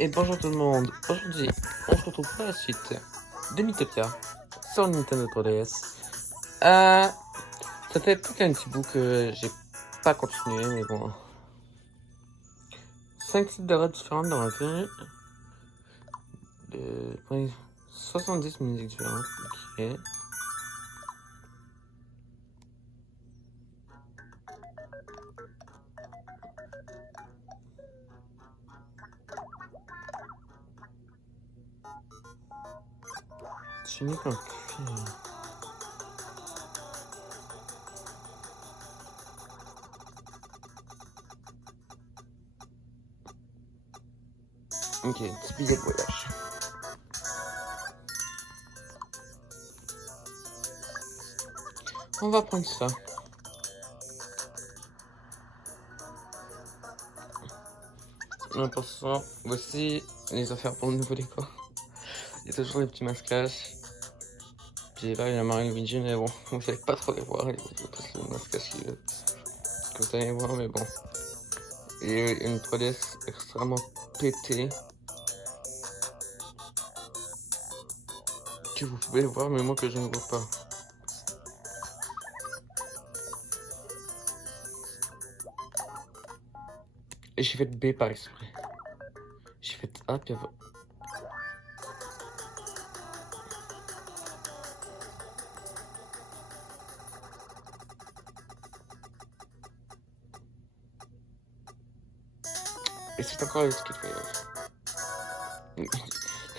Et bonjour tout le monde, aujourd'hui on se retrouve pour la suite de Mythopia sur le Nintendo 3DS. Ça fait peut-être un petit bout que j'ai pas continué, mais bon. 5 types d'oreilles différentes dans la vie. 70 musiques différentes, ok. C'est unique en cuir. Ok, petit billet de voyage. On va prendre ça. Et pour ça, voici les affaires pour le nouveau décor. Il y a toujours les petits masquages. Puis là, il y a Mario et Luigi, mais bon, vous allez pas trop les voir, les masquages que vous allez voir, mais bon. Il y a une 3DS extrêmement pétée. Que vous pouvez le voir, mais moi que je ne vois pas. Et j'ai fait B par exprès. J'ai fait A, puis avant. Et c'est encore le ticket de voyage.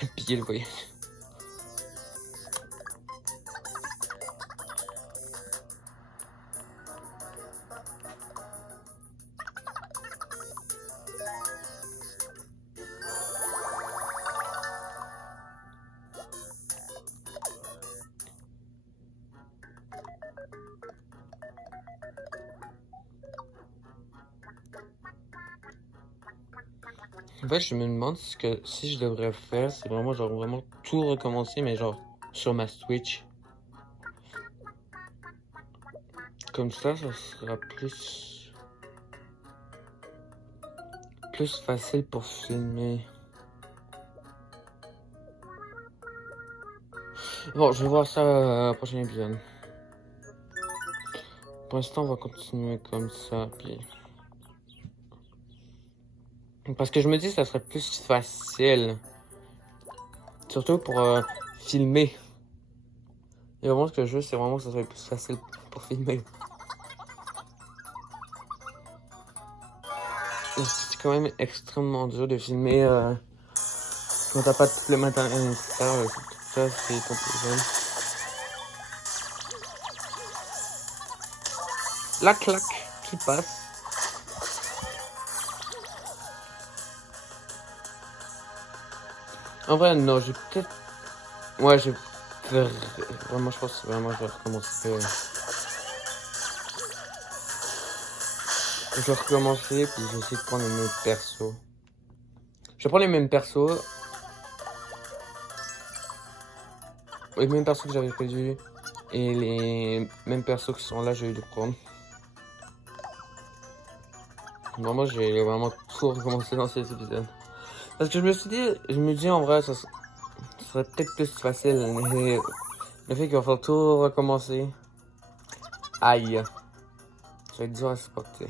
J'ai pillé le voyage. En fait, je me demande si je devrais faire, c'est vraiment genre vraiment tout recommencer, mais genre sur ma Switch. Comme ça sera plus facile pour filmer. Bon, je vais voir ça au prochain épisode. Pour l'instant, on va continuer comme ça, puis... Parce que je me dis que ça serait plus facile. Surtout pour filmer. Et vraiment, ce que je veux, c'est vraiment que ça soit plus facile pour filmer. C'est quand même extrêmement dur de filmer quand t'as pas tout le matériel nécessaire. Tout ça, c'est compliqué. La claque qui passe. En vrai, non, j'ai peut-être... Ouais, j'ai... Vraiment, je pense que vraiment, je vais recommencer. Je vais recommencer, puis je vais essayer de prendre les mêmes persos. Je vais prendre les mêmes persos. Les mêmes persos que j'avais prévus. Et les mêmes persos qui sont là, je vais les prendre. Vraiment, j'ai vraiment tout recommencé dans cet épisode. Parce que je me dis en vrai, ça serait peut-être plus facile, mais le fait qu'il va falloir tout recommencer, aïe, ça va être dur à supporter.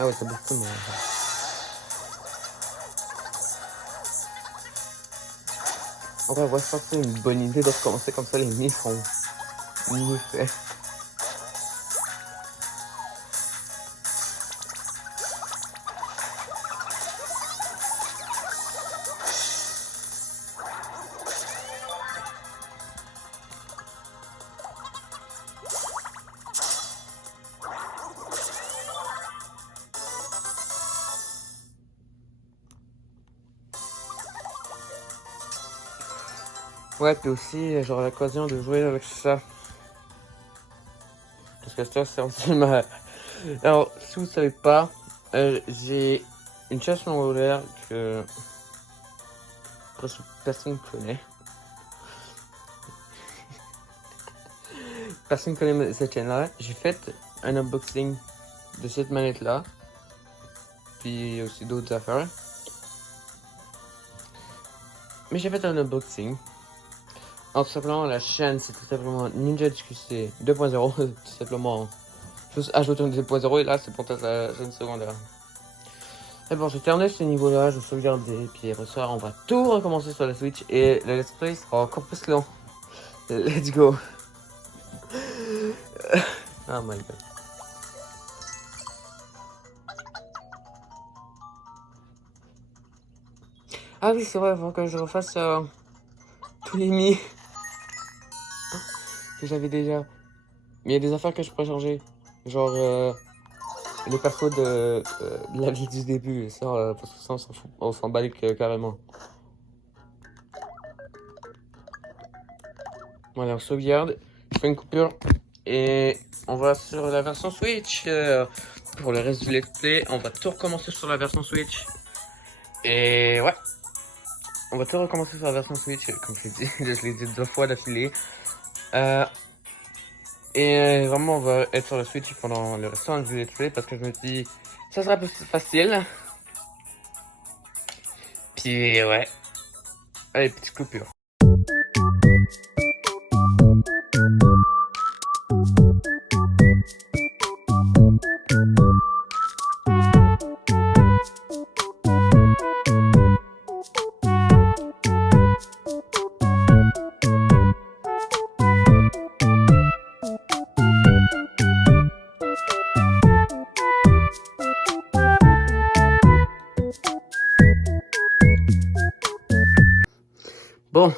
Ah ouais, c'est beaucoup, mais... En vrai, je pense que c'est une bonne idée de recommencer comme ça, les nids sont mieux faits. Ouais, puis aussi, j'aurai l'occasion de jouer avec ça. Parce que ça, c'est aussi ma... Alors, si vous savez pas, j'ai une chaîne secondaire que presque personne connaît. Personne connaît cette chaîne-là. J'ai fait un unboxing de cette manette-là. Puis aussi d'autres affaires. Mais j'ai fait un unboxing. En tout simplement, la chaîne, c'est tout simplement Ninja XQC 2.0. Tout simplement, juste ajouter un 2.0 et là, c'est pour être la chaîne secondaire. Et bon, j'ai terminé ce niveau-là, je vais sauvegarder. Puis après ça, on va tout recommencer sur la Switch. Et le let's play sera encore plus long. Let's go. Oh my god. Ah oui, c'est vrai, il faut que je refasse tous les mi que j'avais déjà. Mais il y a des affaires que je pourrais changer. Genre les persos de la vie du début. Ça, parce que ça, on s'en fout. On s'en bat carrément. Voilà, on sauvegarde. Je fais une coupure. Et on va sur la version Switch. Pour le reste du let's play, on va tout recommencer sur la version Switch. Et ouais. On va tout recommencer sur la version Switch. Comme je l'ai dit, je l'ai dit 2 fois d'affilée. Et vraiment, on va être sur la Switch pendant le restant du let's play parce que je me dis, ça sera plus facile. Puis ouais. Allez, petite coupure. Bon,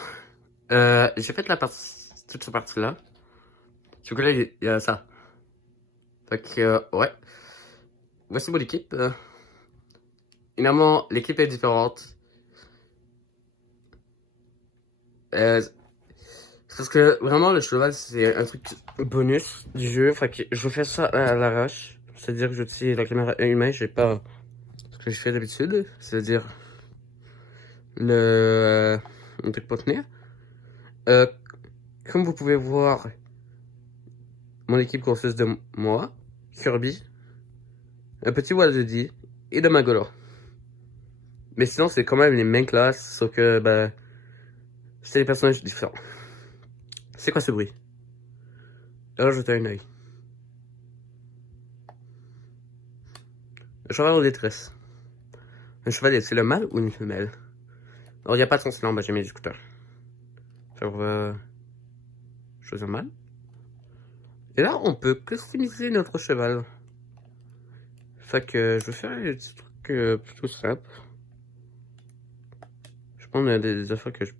j'ai fait toute cette partie-là. Du coup, là, il y a ça. Fait que, ouais. Voici mon équipe. Évidemment, l'équipe est différente. C'est parce que vraiment, le cheval, c'est un truc bonus du jeu. Fait que je fais ça à l'arrache. C'est-à-dire que je tire la caméra humaine, j'ai pas ce que je fais d'habitude. C'est-à-dire le truc pour tenir. Comme vous pouvez voir, mon équipe consiste de moi, Kirby, un petit Waluigi et de Magolo. Mais sinon, c'est quand même les mêmes classes, sauf que, bah, c'est des personnages différents. C'est quoi ce bruit? Alors, jetez un œil. Le cheval en détresse. Un cheval, c'est le mâle ou une femelle? Alors, il n'y a pas de sens, non, bah, j'ai mis les écouteurs. On va choisir mâle. Et là, on peut customiser notre cheval. Fait que je vais faire un petit truc plutôt simple. Je prends des affaires que je...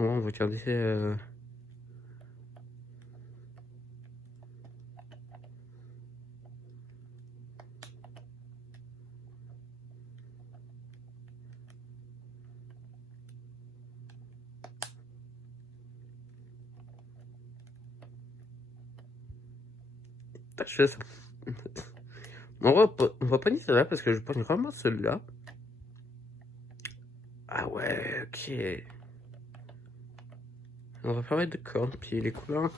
On va regarder... je fais ça. On va pas nier celle-là parce que je prends vraiment celui-là. Ah ouais, ok. On va faire de cornes, puis les couleurs.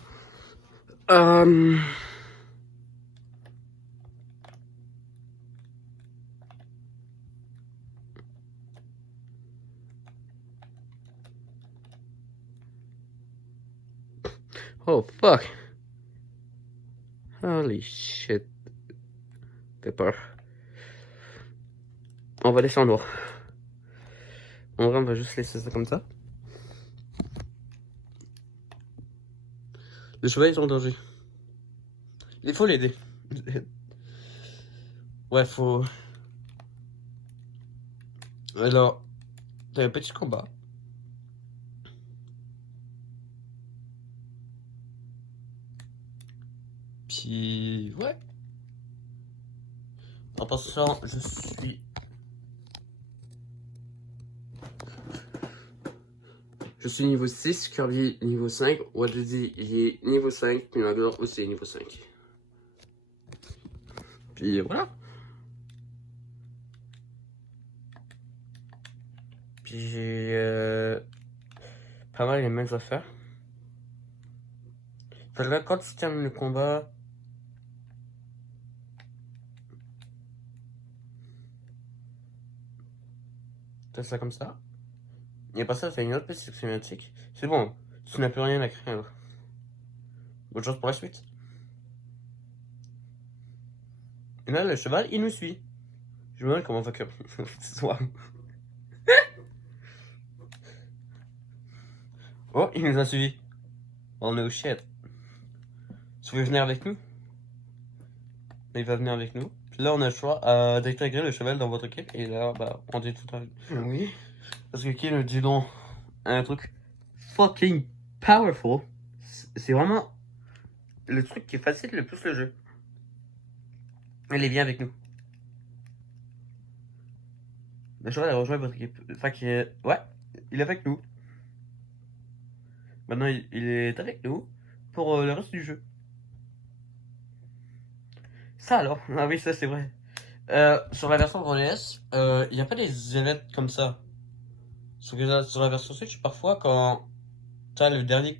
Oh fuck. Holy shit. T'as peur. On va laisser en noir. En vrai, on va juste laisser ça comme ça. Le cheval est en danger. Il faut l'aider. Ouais, faut... Alors, t'as un petit combat. Puis, ouais. En passant, je suis Je suis niveau 6, Kirby niveau 5, Wadidi il est niveau 5, puis Magor aussi est niveau 5. Puis voilà. Puis j'ai pas mal les mêmes affaires. Là, quand tu termines le combat, t'as ça comme ça. Et après ça, t'as une autre petite cinématique. C'est bon, tu n'as plus rien à craindre. Bonne chance pour la suite. Et là, le cheval, il nous suit. Je me demande comment on va faire ce soir. Oh, il nous a suivis. Oh no shit. Tu veux venir avec nous? Il va venir avec nous. Puis là, on a le choix d'intégrer le cheval dans votre équipe. Et là, bah, on dit tout à l'heure. Oui. Parce que qui nous dit donc un truc fucking powerful. C'est vraiment le truc qui facilite le plus le jeu. Il est bien avec nous. Le cheval a rejoint votre équipe. Fait que, ouais, il est avec nous. Maintenant, il est avec nous pour le reste du jeu. Ça alors, ah oui, ça c'est vrai. Sur la version 3DS, il n'y a pas des events comme ça. Sur la version Switch, parfois, quand t'as le dernier.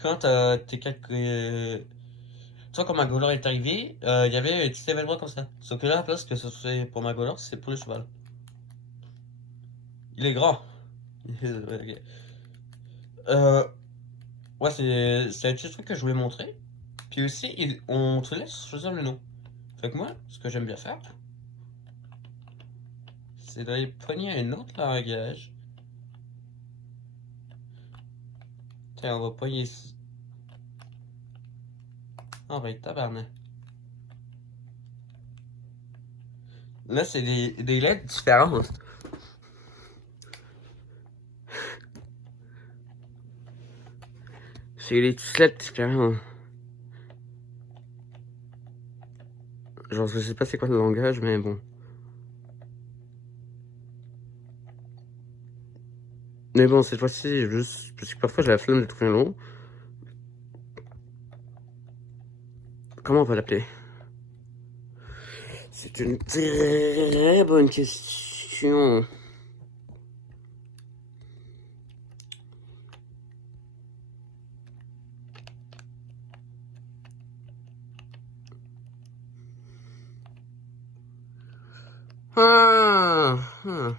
Quand t'as tes quelques. Tu vois, quand Magolor est arrivé, il y avait des petits événements comme ça. Sauf que là, à la place que ce soit pour Magolor, c'est pour le cheval. Il est grand. Ok. Euh, ouais, c'est un petit truc que je voulais montrer. Puis aussi, on te laisse choisir le nom. Fait que moi, ce que j'aime bien faire, c'est d'aller pogner un autre langage. Tiens, on va pogner ici. Ah, va être tabarnak. Là, c'est des lettres différentes. C'est des petites lettres différentes. Genre, je sais pas c'est quoi le langage, mais bon. Mais bon, cette fois-ci, juste. Parce que parfois j'ai la flemme de trouver un nom. Comment on va l'appeler? C'est une très bonne question. Ah, ah.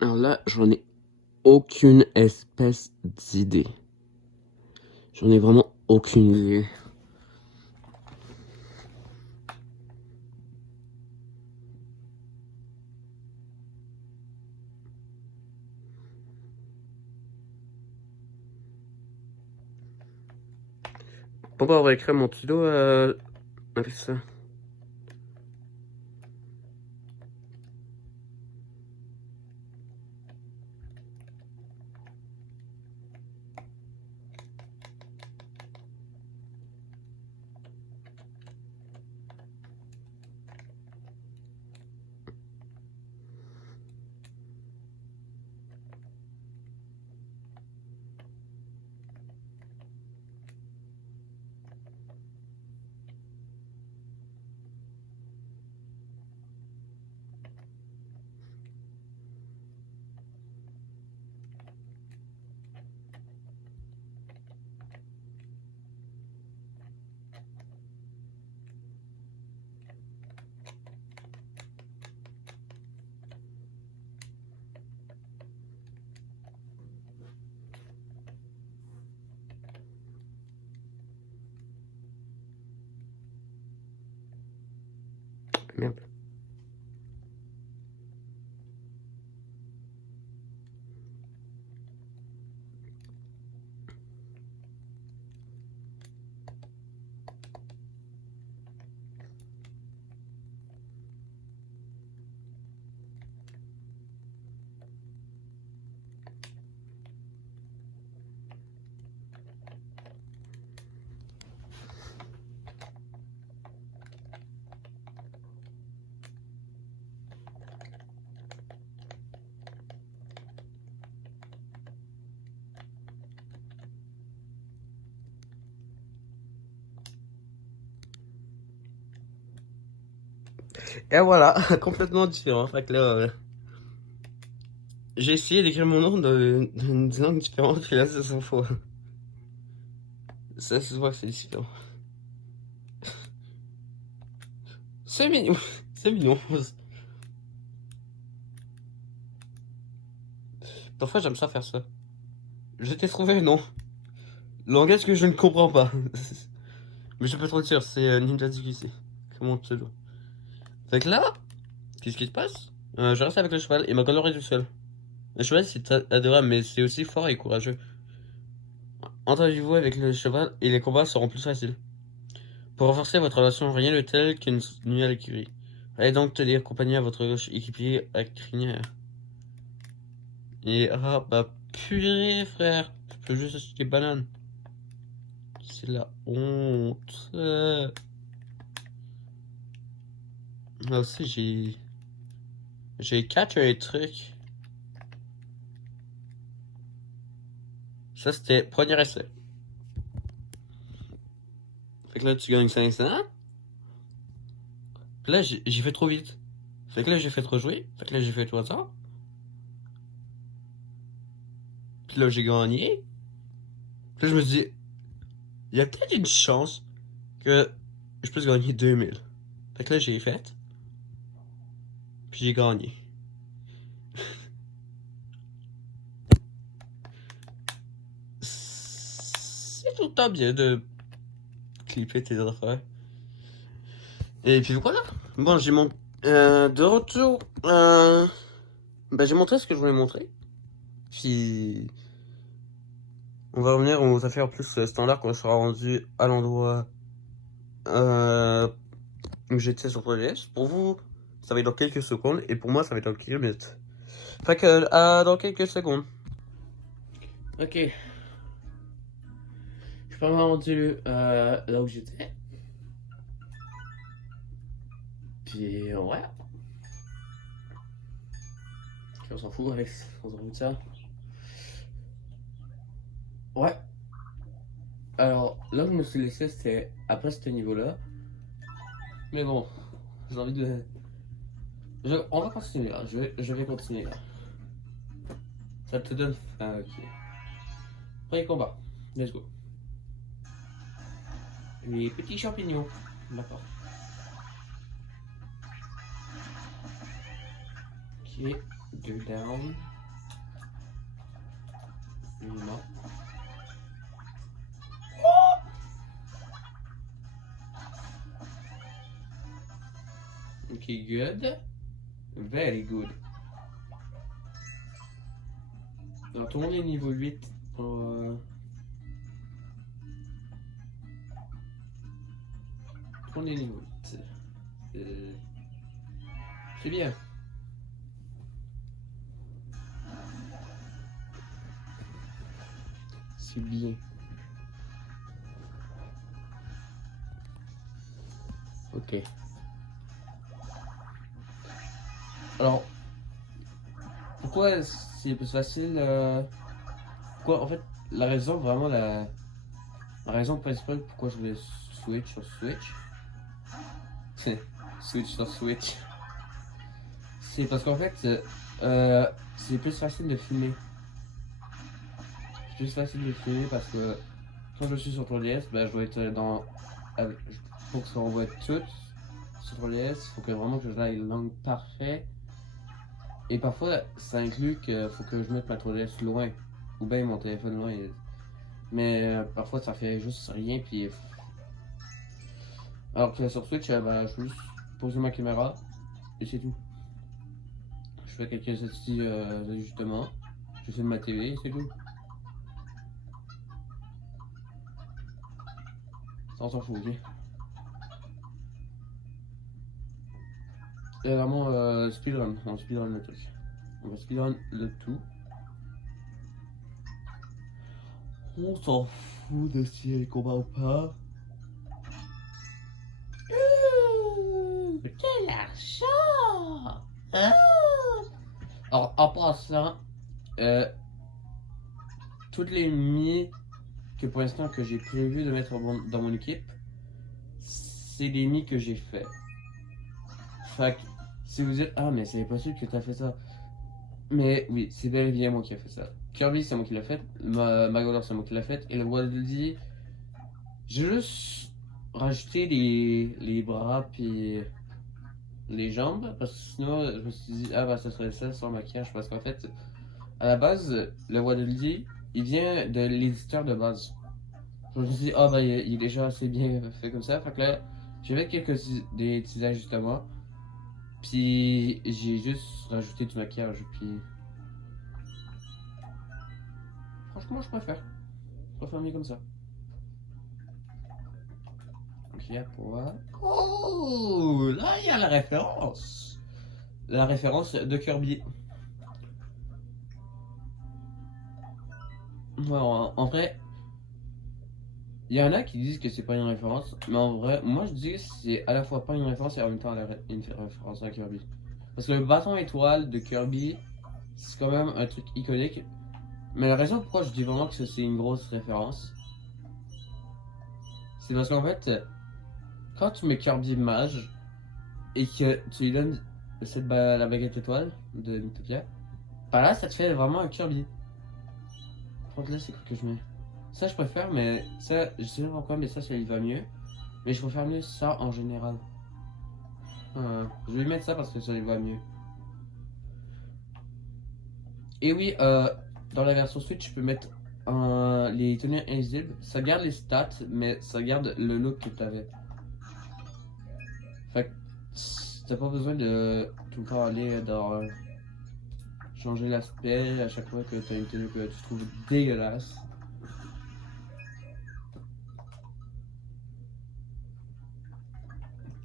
Alors là, j'en ai aucune espèce d'idée. J'en ai vraiment aucune idée. Bon bah on va écrire mon kilo avec ça. Merde. Et voilà, complètement différent. Fait que là, j'ai essayé d'écrire mon nom dans une langue différente, puis là, ça se voit. Ça se voit que c'est différent. C'est mignon. C'est mignon. Parfois, j'aime ça faire ça. Je t'ai trouvé, non. Langage que je ne comprends pas. Mais je peux te le dire, c'est Ninja DQC. Comment pseudo. Fait que là, qu'est-ce qui se passe? Je reste avec le cheval et ma colère est du seul. Le cheval, c'est adorable, mais c'est aussi fort et courageux. Entendez-vous avec le cheval et les combats seront plus faciles. Pour renforcer votre relation, rien de tel qu'une nuit à l'écurie. Allez donc tenir compagnie à votre équipier à crinière. Et ah bah purée frère, je peux juste acheter des bananes. C'est la honte. Là aussi j'ai 4 trucs. Ça c'était premier essai. Fait que là tu gagnes 500. Puis là j'ai fait trop vite. Fait que là j'ai fait rejouer. Fait que là j'ai fait tout ça. Puis là j'ai gagné. Puis là je me dis, il y a peut-être une chance que je puisse gagner 2000. Fait que là j'ai fait. Puis j'ai gagné. C'est tout le temps bien de clipper tes affaires. Et puis voilà. Bon, j'ai mon. De retour. Bah, j'ai montré ce que je voulais montrer. Puis. On va revenir aux affaires plus standards quand on sera rendu à l'endroit où j'étais sur 3DS. Pour vous, ça va être dans quelques secondes. Et pour moi, ça va être dans quelques minutes. Fait que, dans quelques secondes. Ok. Je suis pas mal rendu là où j'étais. Puis, ouais. On s'en fout avec. On s'en fout de ça. Ouais. Alors, là où je me suis laissé, c'était après ce niveau-là. Mais bon, j'ai envie de. On va continuer là. Je vais continuer là. Ça te donne. Ah, ok. Premier combat. Let's go. Les petits champignons. D'accord. Ok. Go down. Non. Ok, good. Very good. Alors, tout le monde est niveau 8. Tout le monde est niveau 8. C'est bien. C'est bien. Ok. Alors, pourquoi c'est plus facile pourquoi, en fait, la raison, vraiment, la raison principale pourquoi je voulais switch sur Switch, switch sur Switch, c'est parce qu'en fait, c'est plus facile de filmer. C'est plus facile de filmer parce que quand je suis sur 3DS, ben, je dois être dans. Pour que ça envoie tout sur 3DS, il faut que vraiment que je aille l'angle parfait. Et parfois, ça inclut qu'il faut que je mette ma 3DS loin, ou bien mon téléphone loin. Mais parfois, ça fait juste rien. Puis alors que sur Switch, bah, je peux juste poser ma caméra et c'est tout. Je fais quelques petits ajustements. Je filme ma télé et c'est tout. Ça, on s'en fout, ok. Et vraiment speedrun, on speedrun le truc. On va speedrun le tout. On s'en fout de si elle combat ou pas. Quel argent! Ah. Alors, en passant, euh, toutes les ennemis que pour l'instant que j'ai prévu de mettre dans mon équipe, c'est des ennemis que j'ai fait. Fait que, si vous dites, ah, mais c'est pas sûr que t'as fait ça. Mais oui, c'est bel et bien moi qui ai fait ça. Kirby, c'est moi qui l'ai fait. Magolor, c'est moi qui l'ai fait. Et le Waddle, j'ai juste rajouté les bras puis les jambes. Parce que sinon, je me suis dit, ah bah ça serait ça sans maquillage. Parce qu'en fait, à la base, le Waddle, il vient de l'éditeur de base. Je me suis dit, ah bah il est déjà assez bien fait comme ça. Fait que là, j'ai fait des petits ajustements. Puis j'ai juste rajouté du maquillage. Puis franchement, je préfère. Je préfère mieux comme ça. Donc il y a quoi? Oh, là il y a la référence. La référence de Kirby. Alors, en vrai, il y en a qui disent que c'est pas une référence, mais en vrai, moi je dis que c'est à la fois pas une référence et en même temps une référence à Kirby. Parce que le bâton étoile de Kirby, c'est quand même un truc iconique. Mais la raison pourquoi je dis vraiment que c'est une grosse référence, c'est parce qu'en fait, quand tu mets Kirby mage et que tu lui donnes la baguette étoile de Mythopia, bah là ça te fait vraiment un Kirby. Par contre là c'est quoi que je mets? Ça je préfère, mais ça, je sais pas pourquoi, mais ça lui va mieux. Mais je préfère mieux ça en général. Je vais mettre ça parce que ça lui va mieux. Et oui, dans la version Switch, tu peux mettre les tenues invisibles. Ça garde les stats, mais ça garde le look que tu avais. Fait que t'as pas besoin de tout le temps aller dans changer l'aspect à chaque fois que tu as une tenue que tu trouves dégueulasse.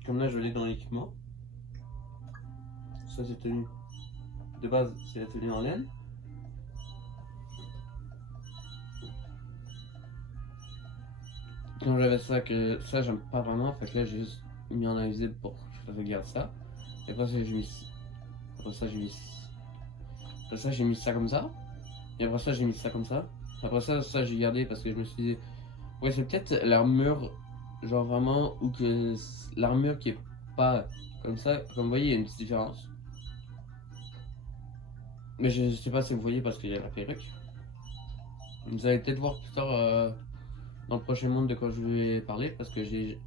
Comme là, je l'ai dans l'équipement. Ça, c'est tenue. De base, c'est la tenue en laine. Quand j'avais ça, que ça, j'aime pas vraiment. Fait que là, j'ai juste mis en invisible pour que je regarde ça. Et après ça, j'ai mis. Après ça, j'ai mis. Après ça, j'ai mis ça comme ça. Et après ça, j'ai mis ça comme ça. Après ça, j'ai gardé parce que je me suis dit. Ouais, c'est peut-être l'armure. Genre vraiment. Ou que l'armure qui est pas comme ça. Comme vous voyez, il y a une petite différence. Mais je sais pas si vous voyez parce qu'il y a la perruque. Vous allez peut-être voir plus tard dans le prochain monde de quoi je vais parler parce que j'ai.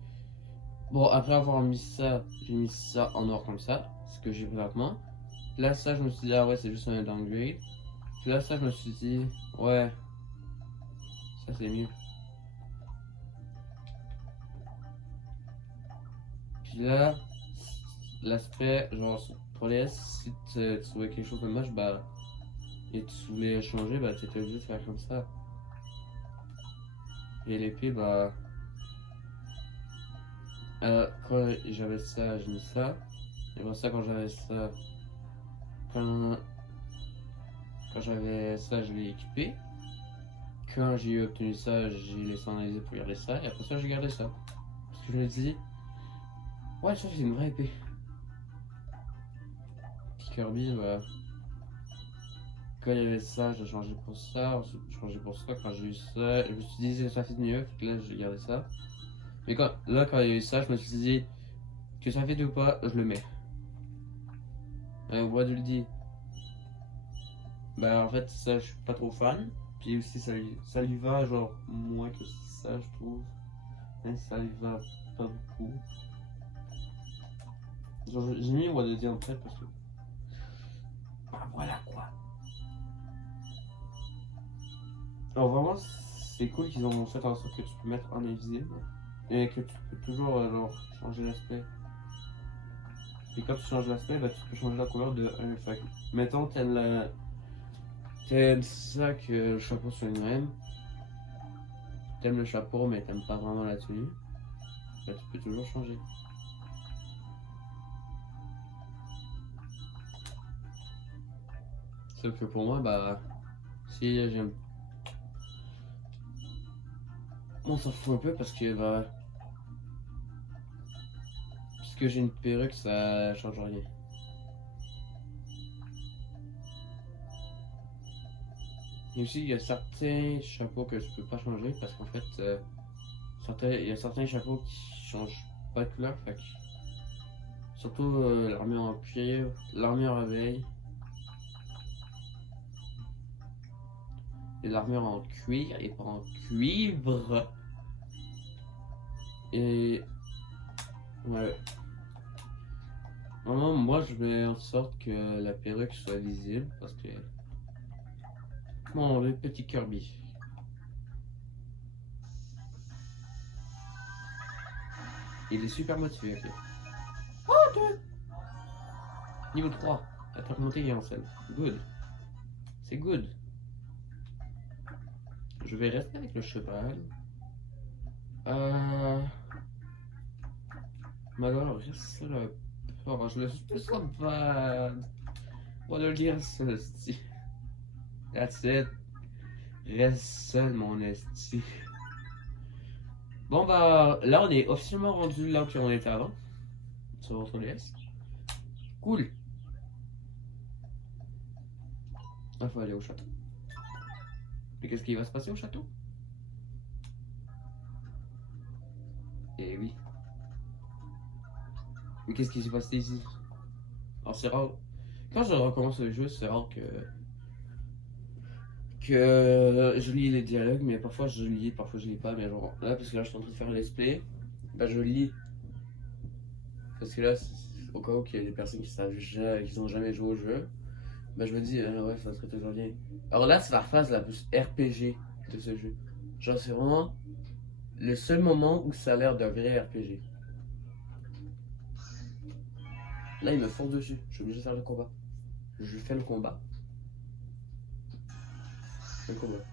Bon, après avoir mis ça, j'ai mis ça en noir comme ça, ce que j'ai présentement. Là, ça, je me suis dit, ah ouais, c'est juste un downgrade. Puis là, ça, je me suis dit, ouais, ça c'est mieux. Puis là, l'aspect, genre sur 3DS, si tu trouvais quelque chose de moche, bah, et tu voulais changer, bah, tu étais obligé de faire comme ça. Et l'épée, bah, quand j'avais ça, j'ai mis ça. Et pour ça, quand j'avais ça, quand, quand j'avais ça, je l'ai équipé. Quand j'ai obtenu ça, j'ai laissé analyser pour garder ça. Et après ça, j'ai gardé ça. Parce que je me dis, ouais, ça, c'est une vraie épée. Puis Kirby, bah, quand il y avait ça, j'ai changé pour ça. Ensuite, j'ai changé pour ça. Quand j'ai eu ça, je me suis dit, ça fait mieux. Fait que là, j'ai gardé ça. Mais quand il y a eu ça, je me suis dit, que ça fait ou pas, je le mets. What do you dit? Bah, en fait, ça, je suis pas trop fan. Puis aussi, ça lui va, genre, moins que ça, je trouve. Mais ça lui va pas beaucoup. Genre, j'ai mis What do you dit en fait parce que. Bah, voilà quoi. Alors, vraiment, c'est cool qu'ils ont fait en sorte que tu peux mettre en invisible. Et que tu peux toujours, genre, changer l'aspect. Et quand tu changes l'aspect, bah, tu peux changer la couleur de un. Fait que, mettons, t'aimes ça que le chapeau soit une reine. T'aimes le chapeau, mais t'aimes pas vraiment la tenue. Bah, tu peux toujours changer. Sauf que pour moi, bah, si j'aime. on s'en fout un peu parce que bah, puisque j'ai une perruque, ça change rien. Et aussi, il y a certains chapeaux que je peux pas changer parce qu'en fait, il y a certains chapeaux qui changent pas de couleur. Fait que, surtout l'armure en cuir, l'armure à veille et l'armure en cuir et pas en cuivre. Et ouais. Vraiment, moi je fais en sorte que la perruque soit visible parce que. Bon, le petit Kirby. Il est super motivé, ok. Oh, deux. Niveau 3. Attaque montée et en selle. Good. C'est good. Je vais rester avec le cheval. Mais alors, reste seul un peu. Oh, je le suis ça bad. On va le dire ça, esti. That's it. Reste seul, mon esti. Bon, bah, là, on est officiellement rendu là où on était avant. Sur votre DS. Cool. Il faut aller au château. Mais qu'est-ce qui va se passer au château? Eh oui. Mais qu'est-ce qui s'est passé ici? Alors, c'est rare. Quand je recommence le jeu, c'est rare que je lis les dialogues, mais parfois je lis, parfois je lis pas. Mais genre là, parce que là, je suis en train de faire un let's play, bah je lis. Parce que là, au cas où il y a des personnes qui savent qui n'ont jamais joué au jeu, bah je me dis, ouais, ça serait toujours bien. Alors là, c'est la phase la plus RPG de ce jeu. Genre, c'est vraiment le seul moment où ça a l'air d'un vrai RPG. Là, il me fonce dessus. Je suis obligé de faire le combat. Je fais le combat. Le combat.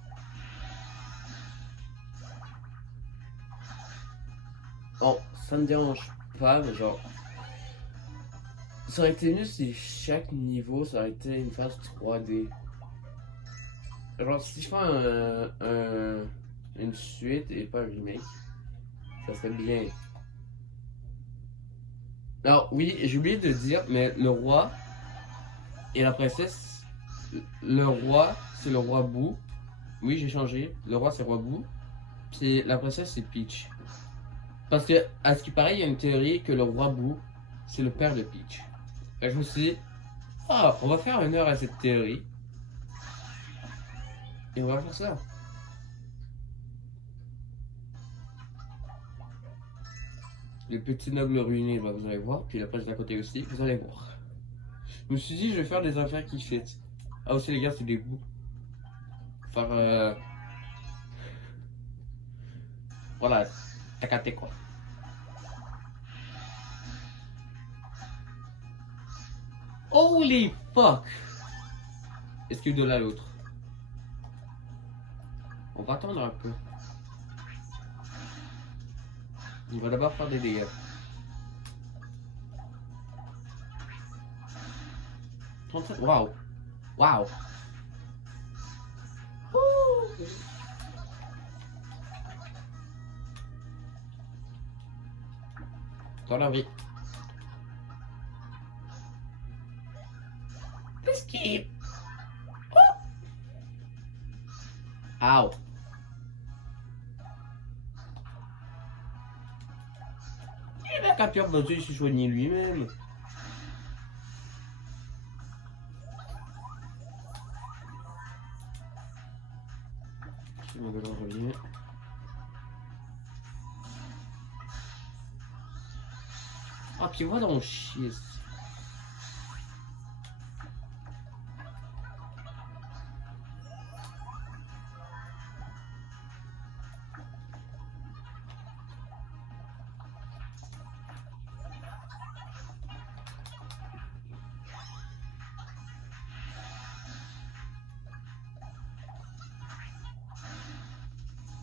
Oh, ça me dérange pas, mais genre. Ça aurait été mieux si chaque niveau, ça aurait été une phase 3D. Genre, si je fais une suite et pas un remake, ça serait bien. Alors, oui, j'ai oublié de dire, mais le roi et la princesse, le roi, c'est le roi Boo. Oui, j'ai changé. Le roi, c'est le roi Boo. Puis la princesse, c'est Peach. Parce que, à ce qui paraît, il y a une théorie que le roi Boo, c'est le père de Peach. Et je me suis dit, ah, on va faire une heure à cette théorie. Et on va faire ça. Le petit noble ruiné, bah, vous allez voir. Puis la princesse d'à côté aussi, vous allez voir. Je me suis dit, je vais faire des affaires qui fit. Ah, aussi, les gars, c'est des bouts. Faire. Voilà, t'as capté quoi. Holy fuck! Est-ce qu'il y a de là l'autre? On va attendre un peu. On va d'abord faire des dégâts. Waouh! Waouh! Dans la vie. Esquive! Ow! Il va capture de il se soigner lui-même. Je me revient. Ah, puis va donc chier.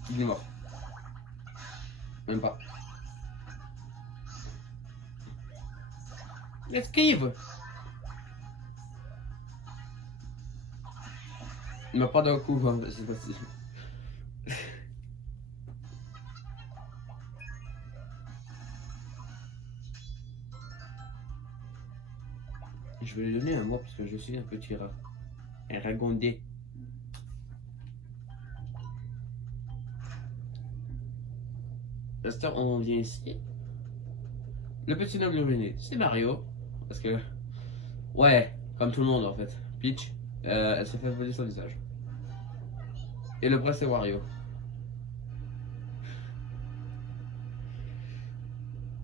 Il est mort. Même pas. Esquive! Il m'a pas d'un coup, hein, c'est facile. Je vais lui donner un mot parce que je suis un petit rat. Un ragondé. L'instant, on vient ici. Le petit noble ruiné, c'est Mario. Parce que, ouais, comme tout le monde en fait. Peach, elle s'est fait voler son visage. Et le prince, c'est Wario.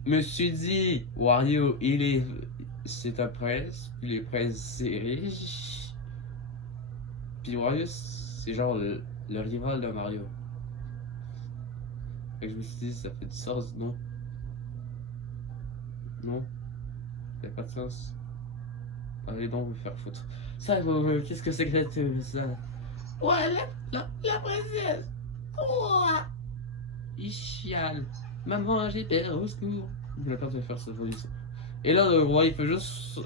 Me suis dit, Wario, c'est un prince, puis les princes, c'est riche. Puis Wario, c'est genre le rival de Mario. Fait que je me suis dit, ça fait du sens, non? Non, ça fait pas de sens. Allez donc vous faire foutre. Ça, qu'est-ce que c'est que ça? Ouais, la princesse! Ouah! Il chiale. Maman, j'ai peur, au secours. Je voulais pas te faire cette police. Et là, le roi, il peut juste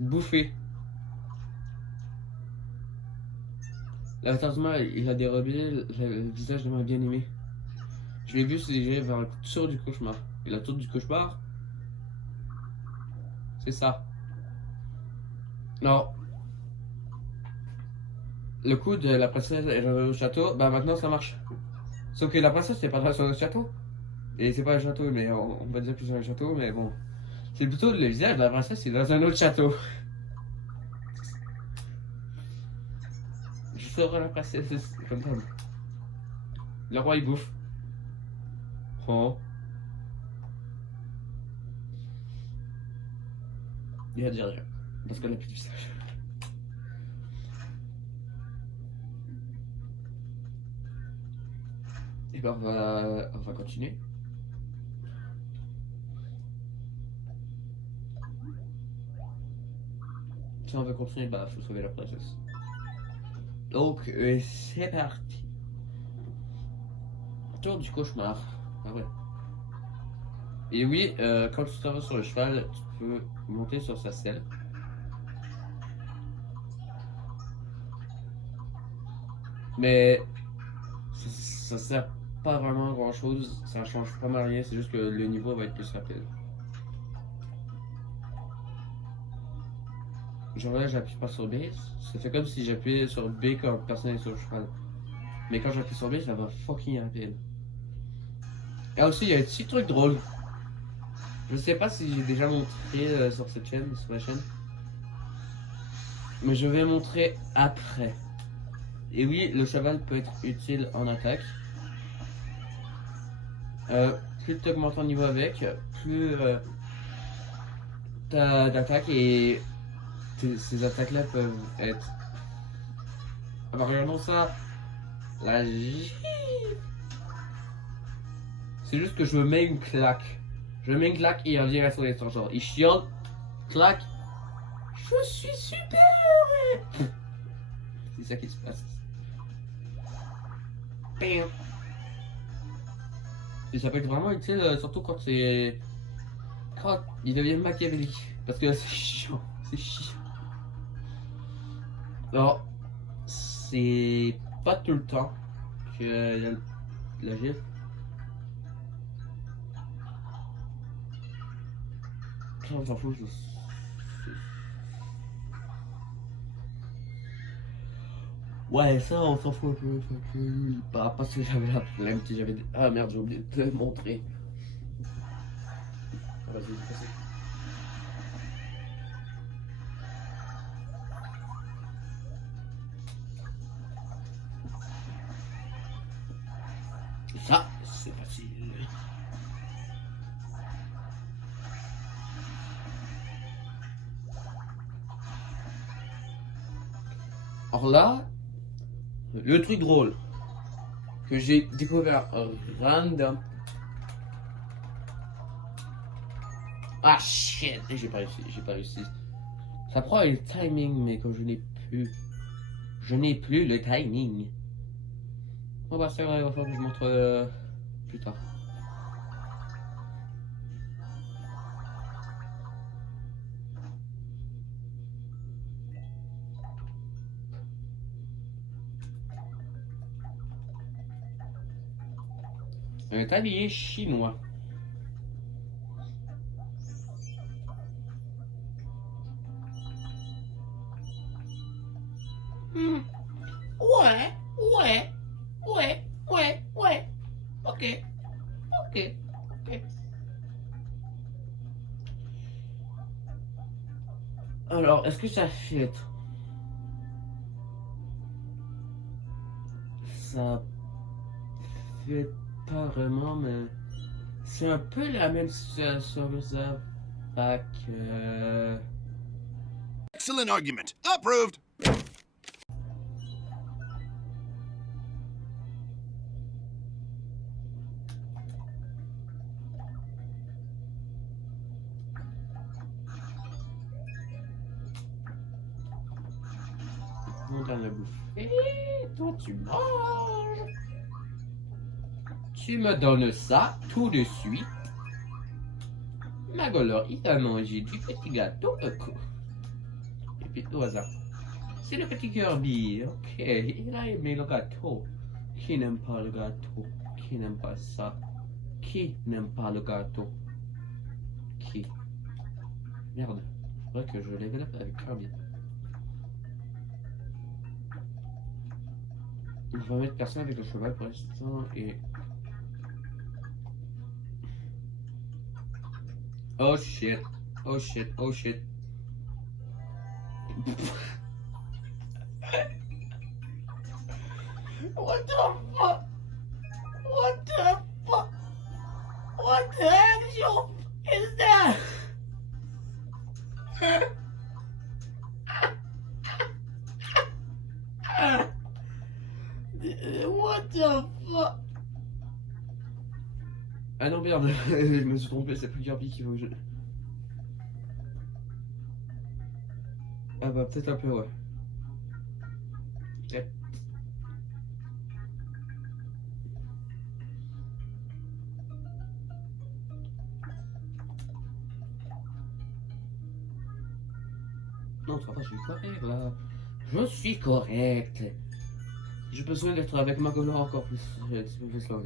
bouffer. Là, attends-moi, il a dérobé le visage de ma bien-aimée. Je l'ai vu se diriger vers la tour du cauchemar. Et la tour du cauchemar, c'est ça. Non. Le coup de la princesse est au château, bah maintenant ça marche. Sauf que la princesse c'est pas dans le château. Et c'est pas un château, mais on va dire que c'est un château, mais bon. C'est plutôt le visage de la princesse, c'est dans un autre château. Je serai la princesse, comme ça. Le roi il bouffe. Oh. Il va dire rien. Parce qu'elle a plus de visage. Et ben on va continuer. Si on veut continuer, bah faut sauver la princesse. Donc c'est parti. Tour du cauchemar. Ah ouais. Et oui, quand tu t'en vas sur le cheval, tu peux monter sur sa selle. Mais ça sert pas vraiment à grand chose, ça change pas mal rien, c'est juste que le niveau va être plus rapide. Genre là, j'appuie pas sur B, ça fait comme si j'appuyais sur B quand personne n'est sur le cheval. Mais quand j'appuie sur B, ça va fucking rapide. Et aussi, il y a un petit truc drôle. Je sais pas si j'ai déjà montré sur cette chaîne, sur la chaîne. Mais je vais montrer après. Et oui, le cheval peut être utile en attaque. Plus tu augmentes ton niveau avec, plus t'as d'attaque et ces attaques-là peuvent être. Ah bah regardons ça. La J. C'est juste que je me mets une claque. Je me mets une claque et il revient à son instant. Genre, il chiale, claque. Je suis super heureux. C'est ça qui se passe. Bam. Et ça peut être vraiment utile, surtout quand c'est. Quand il devient machiavélique. Parce que c'est chiant. C'est chiant. Alors, c'est pas tout le temps que y a la gifle. Ça, on s'en fout. Ouais, ça, on s'en fout un peu. Bah, parce que j'avais la flemme, que j'avais. Ah merde, j'ai oublié de te montrer. Ah, vas-y, c'est passé. Ça, c'est facile. Alors là, le truc drôle que j'ai découvert random. Ah shit, j'ai pas réussi, j'ai pas réussi. Ça prend le timing, mais que je n'ai plus. Je n'ai plus le timing. Bon bah c'est vrai, il va falloir que je montre plus tard. Un tablier chinois. Hmm. Ouais, ouais, ouais, ouais, ouais. Ok, ok, ok. Alors, est-ce que ça fit? Ça fit pas vraiment, mais c'est un peu la même situation que ça. Fait que... Excellent argument. Approved. On t'en a bouffé. Toi, tu manges. Tu me donnes ça tout de suite. Magolor, il a mangé du petit gâteau un coup. Et puis toi, ça. C'est le petit Kirby. Ok, il a aimé le gâteau. Qui n'aime pas le gâteau? Qui n'aime pas ça? Qui n'aime pas le gâteau? Qui? Merde. Faudrait que je level up avec Kirby. On va mettre personne avec le cheval pour l'instant et... Oh shit. Oh shit. Oh shit. What the fuck? What the fuck? What the hell is that? What the fuck? Ah non merde, je me suis trompé, c'est plus Kirby qu'il faut que je... Ah bah peut-être un peu ouais. Yep. Non, ça va, je suis correct là. Je suis correct. J'ai besoin d'être avec Magolor encore plus longtemps.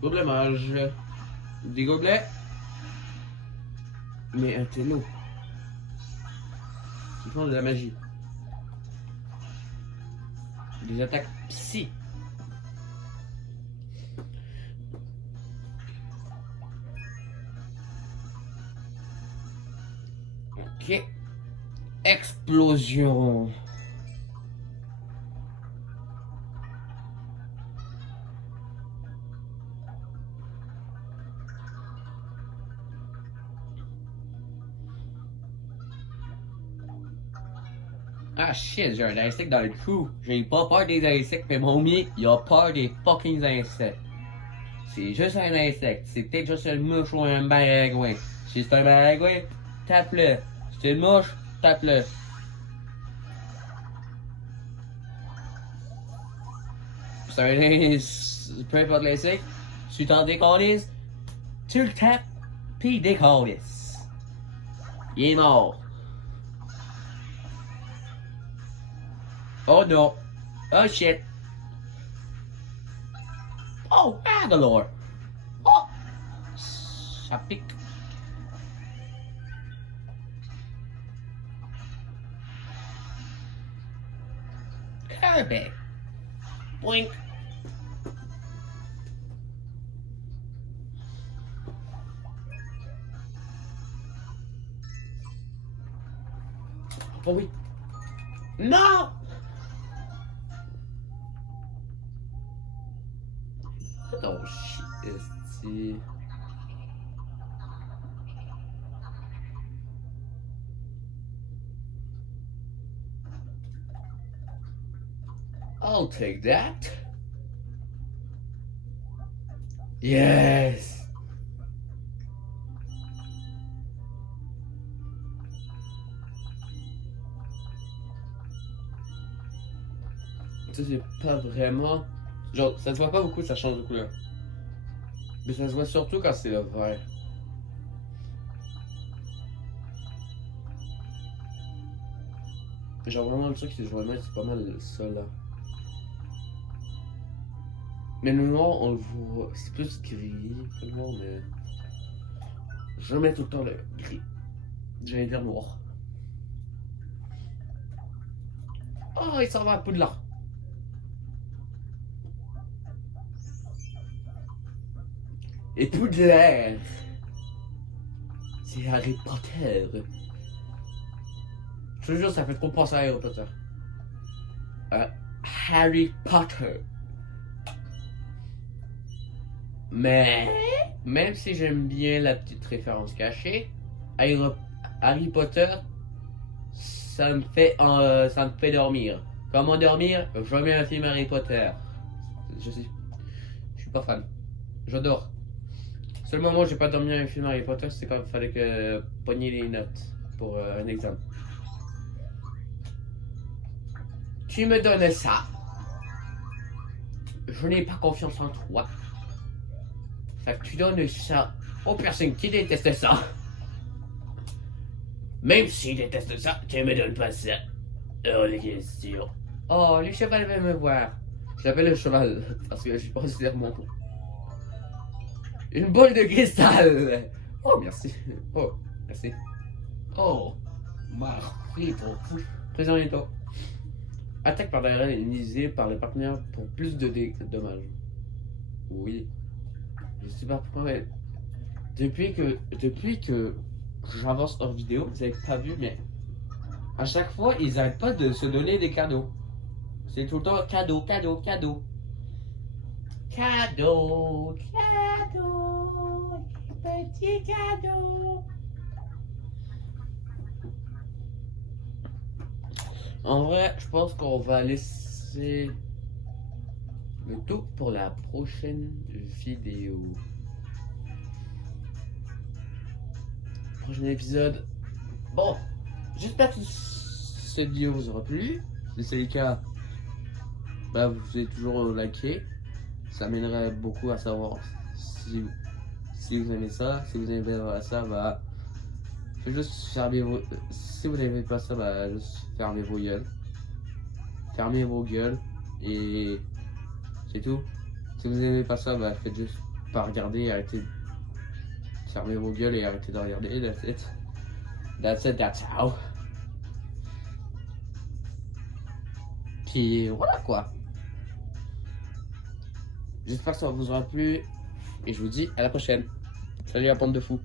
Goblet mage. Des gobelets. Mais un télo. Qui font de la magie. Des attaques psy. Ok. Explosion. Ah shit, j'ai un insecte dans le cou. J'ai pas peur des insectes, mais mon mie, il a peur des fucking insectes. C'est juste un insecte. C'est peut-être juste une mouche ou un maringouin. Si c'est un maringouin, tape-le. Si c'est une mouche, tape-le. C'est un insecte. Peu importe l'insecte, tu t'en décalisses, tu le tapes, pis il décalisse. Il est mort. Oh non. Oh shit. Oh, Magolor. Oh. Ça pique. Kirby. Boink. Oh oui. Non! Oh shit, esti. I'll take that. Yes. Ça c'est pas vraiment... Genre, ça se voit pas beaucoup, ça change de couleur. Mais ça se voit surtout quand c'est le vert. Genre vraiment le truc que je vais mettre, c'est pas mal ça là. Mais le noir, on le voit, c'est plus gris que le noir, mais... Je mets tout le temps le gris. J'allais dire noir. Oh, il s'en va à Poudlard. Et Poudlard, c'est Harry Potter. Je te jure, ça fait trop penser à Harry Potter. Harry Potter. Mais, même si j'aime bien la petite référence cachée, Harry Potter, ça me fait dormir. Comment dormir? Je mets un film Harry Potter. Je suis pas fan. J'adore. Seul moment où j'ai pas dormi un film Harry Potter, c'est quand il fallait que pogner les notes pour un examen. Tu me donnes ça. Je n'ai pas confiance en toi. Fait que tu donnes ça aux personnes qui détestent ça. Même s'ils détestent ça, tu me donnes pas ça. Oh, les questions. Oh, le cheval veut me voir. Je l'appelle le cheval parce que je pense que c'est mon coup. Une boule de cristal. Oh, merci. Oh, merci. Oh, merci pour tout. Présent bientôt. Attaque par derrière initiée par le partenaire pour plus de dommages. Oui. Je sais pas pourquoi, mais depuis que j'avance hors vidéo, vous avez pas vu, mais à chaque fois, ils arrêtent pas de se donner des cadeaux. C'est tout le temps cadeau, cadeau, cadeau. Cadeau, cadeau, petit cadeau. En vrai, je pense qu'on va laisser le tout pour la prochaine vidéo. Prochain épisode. Bon, j'espère que cette vidéo vous aura plu. Si c'est le cas, bah vous pouvez toujours liker. Ça m'aiderait beaucoup à savoir si vous aimez ça. Si vous aimez pas ça, bah juste fermez vos... Si vous n'aimez pas ça, bah juste fermez vos gueules. Fermez vos gueules et c'est tout. Si vous n'aimez pas ça, bah faites juste pas regarder et arrêtez. Fermez vos gueules et arrêtez de regarder. That's it. That's it, that's how. Puis voilà quoi. J'espère que ça vous aura plu. Et je vous dis à la prochaine. Salut la bande de fous.